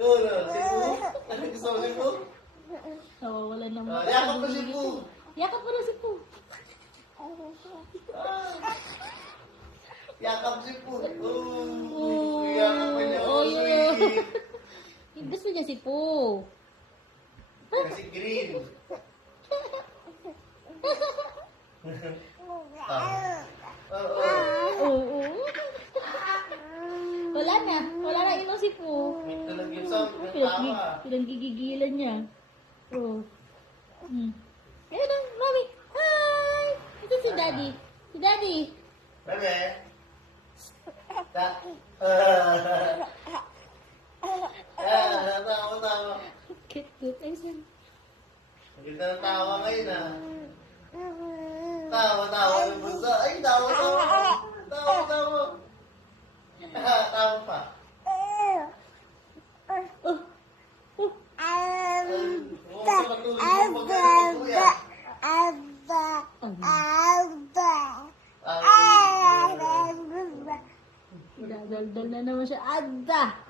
Ano, si Po? Ano gusto mo si Po? Nawawala naman. Yakap mo si Po. Yakap mo na si Po. Yakap si Po. Yakap mo niya. Oh, Sweet. Gusto niya si Po. Kasi green. Oo. Oo. Wala na. Wala na ino si Po. Ito lang yung song. Tawa. Pinanggigigilan niya. Oh. Ayun na, mami. Hi! Ito si Daddy. Si Daddy. Bebe. Tawa. Cute. Ay, saan? Maganda ng tawa ngayon ah. Tawa yung bunso. Ay, tawa. Tawa pa. Oh. Oh. Huwag ka matulog mo pag ganun kuya. Dadaldal na naman siya. Ada!